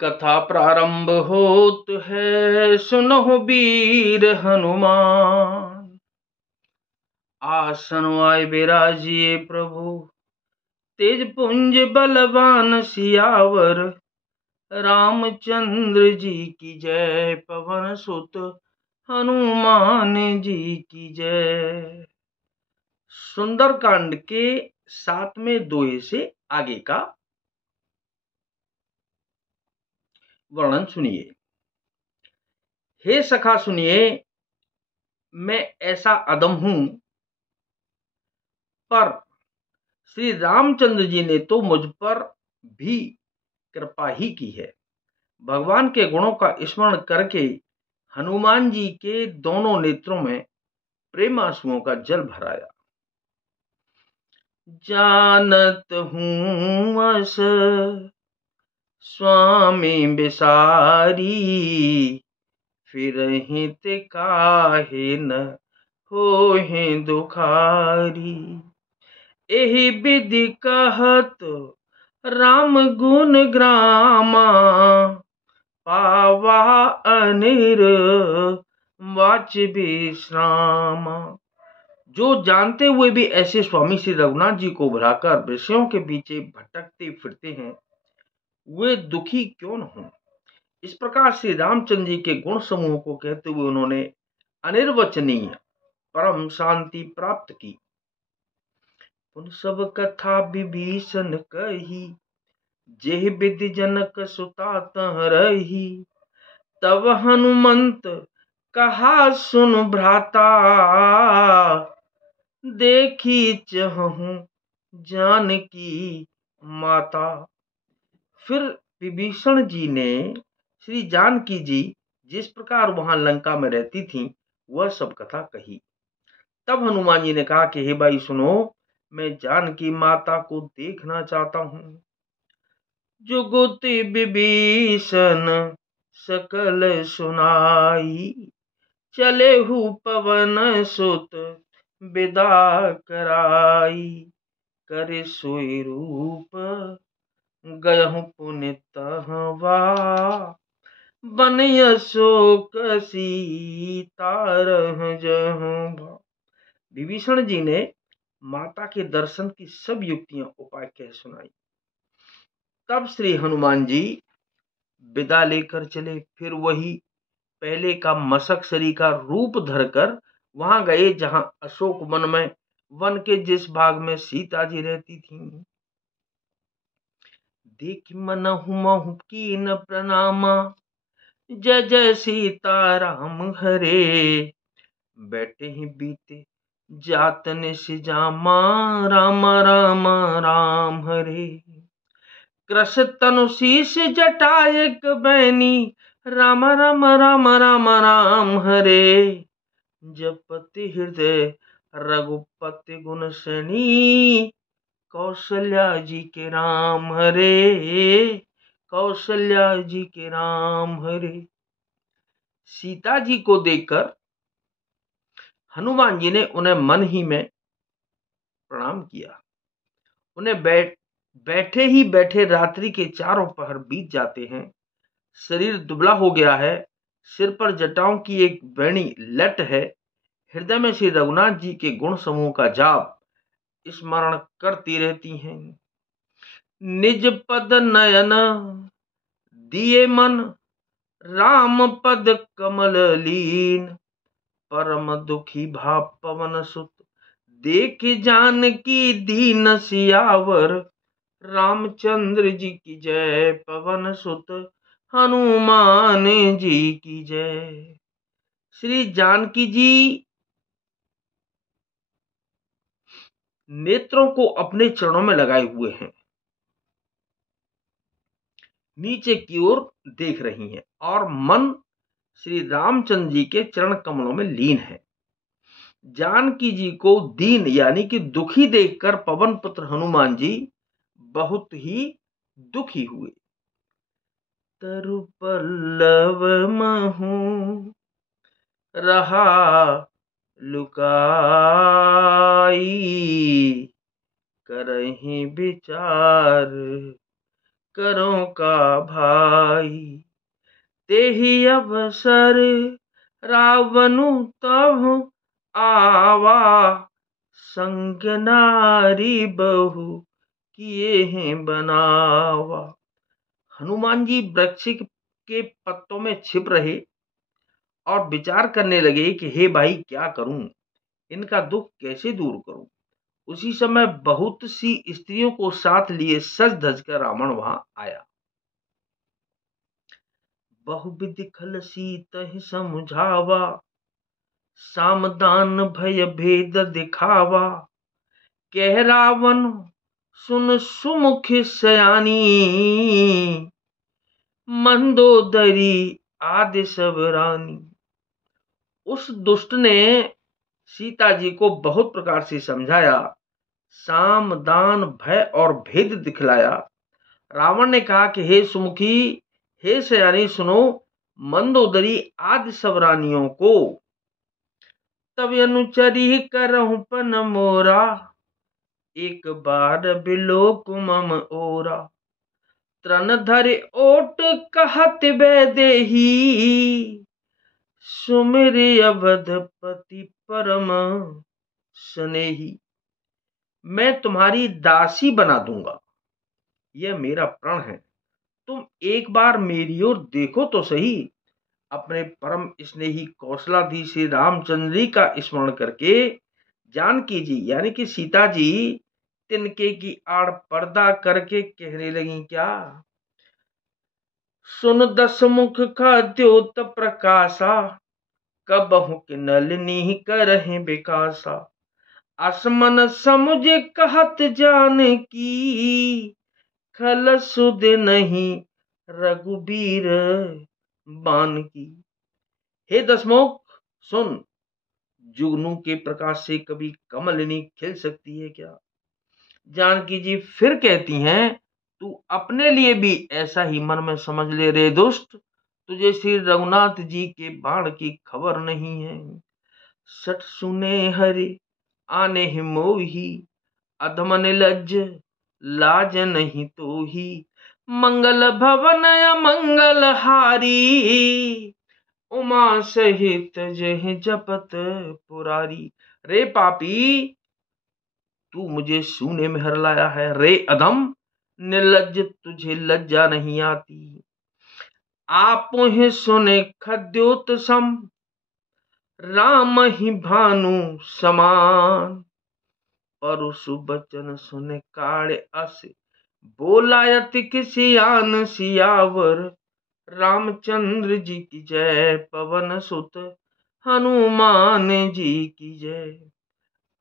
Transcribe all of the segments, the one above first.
कथा प्रारंभ होत है, सुनहु वीर हनुमान। आसन आए बिराजिए प्रभु, तेज पुंज बलवान सियावर। रामचंद्र जी की जय, पवन सुत हनुमान जी की जय। सुंदरकांड के 7वें दोहे से आगे का वर्णन सुनिए। हे सखा सुनिए, मैं ऐसा अदम हूं, पर श्री रामचंद्र जी ने तो मुझ पर भी कृपा ही की है। भगवान के गुणों का स्मरण करके हनुमान जी के दोनों नेत्रों में प्रेम आंसुओं का जल भराया। जानत हूं अस स्वामी बिसारी, फिरहित काहे न होहि दुखारी। एहि विधि कहत राम गुण ग्रामा, पावा अनिर वाच विश्रामा। जो जानते हुए भी ऐसे स्वामी श्री रघुनाथ जी को भुलाकर विषयों के पीछे भटकते फिरते हैं, वे दुखी क्यों न हों। इस प्रकार श्री रामचंद्र जी के गुण समूह को कहते हुए उन्होंने अनिर्वचनीय परम शांति प्राप्त की। उन सब कथा विभीषण कही, जेह विधि जनक सुता तह रही। तब हनुमंत कहा सुन भ्राता, देखी चहूं जानकी माता। फिर विभीषण जी ने श्री जानकी जी जिस प्रकार वहां लंका में रहती थीं, वह सब कथा कही। तब हनुमान जी ने कहा कि हे भाई सुनो, मैं जानकी माता को देखना चाहता हूं। जुगुति विभीषण सकल सुनाई, चले हु पवन सुत विदा कराई। करे सोई रूप गयहु पुनि तहवा, बन अशोक सीता रहजहु। विभीषण जी ने माता के दर्शन की सब युक्तियां उपाय कह सुनाई। तब श्री हनुमान जी विदा लेकर चले। फिर वही पहले का मशक शरीर का रूप धरकर वहां गए जहां अशोक वन में, वन के जिस भाग में सीता जी रहती थी। देख मनहु महु कीन प्रणामा, जय जय सीता राम हरे। बैठे ही बीते जातन से जामा, राम राम राम हरे। कृष तनु शीश जटायक बैनी, राम राम राम राम राम हरे। जपति हृदय रघुपति गुण सनी, कौशल्या जी के राम हरे। कौशल्या जी के राम हरे। सीता जी को देखकर हनुमान जी ने उन्हें मन ही में प्रणाम किया। उन्हें बैठे ही बैठे रात्रि के चारों पहर बीत जाते हैं। शरीर दुबला हो गया है, सिर पर जटाओं की एक बैणी लट है। हृदय में श्री रघुनाथ जी के गुण समूह का जाप स्मरण करती रहती हैं। निज पद नयन दिए मन, राम पद कमल लीन। परम दुखी भाव पवन सुत, देख जानकी दीन सियावर। रामचंद्र जी की जय, पवन सुत हनुमान जी की जय। श्री जानकी जी नेत्रों को अपने चरणों में लगाए हुए हैं, नीचे की ओर देख रही हैं और मन श्री रामचंद्र जी के चरण कमलों में लीन है। जानकी जी को दीन यानी कि दुखी देखकर पवन पुत्र हनुमान जी बहुत ही दुखी हुए। तरु पल्लव महु रहा लुकाई, करहि विचार करों का भाई। तेहि अवसर रावणु तब आवा, संग नारी बहु किए हैं बनावा। हनुमान जी वृक्ष के पत्तों में छिप रहे और विचार करने लगे कि हे भाई, क्या करूं, इनका दुख कैसे दूर करूं। उसी समय बहुत सी स्त्रियों को साथ लिए सज धज कर रावण वहां आया। बहुविध खल सीतहि समझावा, सामदान भय भेद दिखावा। कह रावण सुन सुमुख सयानी, मंदोदरी आदि सब रानी। उस दुष्ट ने सीता जी को बहुत प्रकार से समझाया, साम दान भय और भेद दिखलाया। रावण ने कहा कि हे सुमुखी, हे सयानी, सुनो, मंदोदरी आदि सब रानियों को। तब अनुचरी करहु पन मोरा, एक बार बिलोक मम ओरा। तृण धरि ओट कहत वैदेही, सुमिरि अवधपति परम स्नेही। मैं तुम्हारी दासी बना दूंगा, यह मेरा प्रण है। तुम एक बार मेरी ओर देखो तो सही। अपने परम स्नेही कौशलाधीश श्री रामचंद्र जी का स्मरण करके जानकी जी यानी कि सीता जी तिनके की आड़ पर्दा करके कहने लगी, क्या सुन दस मुख का द्योत प्रकाशा, कबहु कि नलिनी करहि विकासा। असमन समुझ कहत जान की, खल सुध नहीं रघुबीर बान की। हे दसमुख, सुन, जुगनू के प्रकाश से कभी कमलिनी खिल सकती है क्या। जानकी जी फिर कहती हैं, तू अपने लिए भी ऐसा ही मन में समझ ले रे दुष्ट, तुझे श्री रघुनाथ जी के बाण की खबर नहीं है। सठ सुने हरि आने ही मोही, अधमन लज्ज लाज नहीं तो ही। मंगल भवन अमंगल हारी, उमा सहित जह जपत पुरारी। रे पापी, तू मुझे सूने में हर लाया है। रे अधम निर्लज्ज, तुझे लज्जा नहीं आती। आप ही सुने खद्योत सम, राम ही भानु समान। परशु बचन सुने काढ़े अस, बोलायत किसी आन सियावर। रामचंद्र जी की जय, पवन सुत हनुमान जी की जय।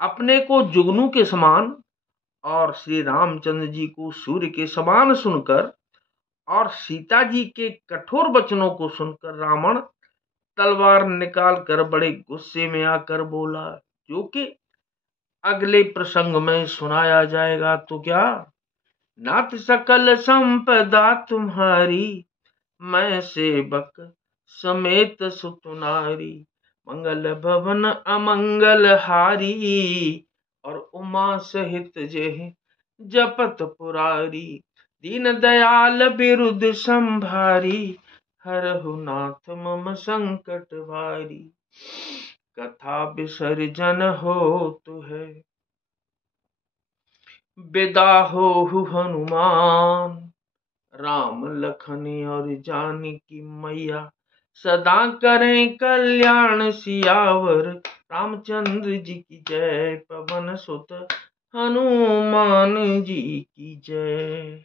अपने को जुगनू के समान और श्री रामचंद्र जी को सूर्य के समान सुनकर और सीता जी के कठोर वचनों को सुनकर रावण तलवार निकाल कर बड़े गुस्से में आकर बोला, जो कि अगले प्रसंग में सुनाया जाएगा। तो क्या, नाथ सकल संपदा तुम्हारी, मैं सेवक समेत सुतनारी। मंगल भवन अमंगल हारी, और उमा सहित जेह जपत पुरारी। दीन दयाल बिरुद संभारी, हरहु नाथ मम संकट भारी। कथा विसर्जन होतु है, विदा होहु हनुमान। राम लखन और जानकी मैया, सदा करें कल्याण सियावर। रामचंद्र जी की जय, पवन सुत हनुमान जी की जय।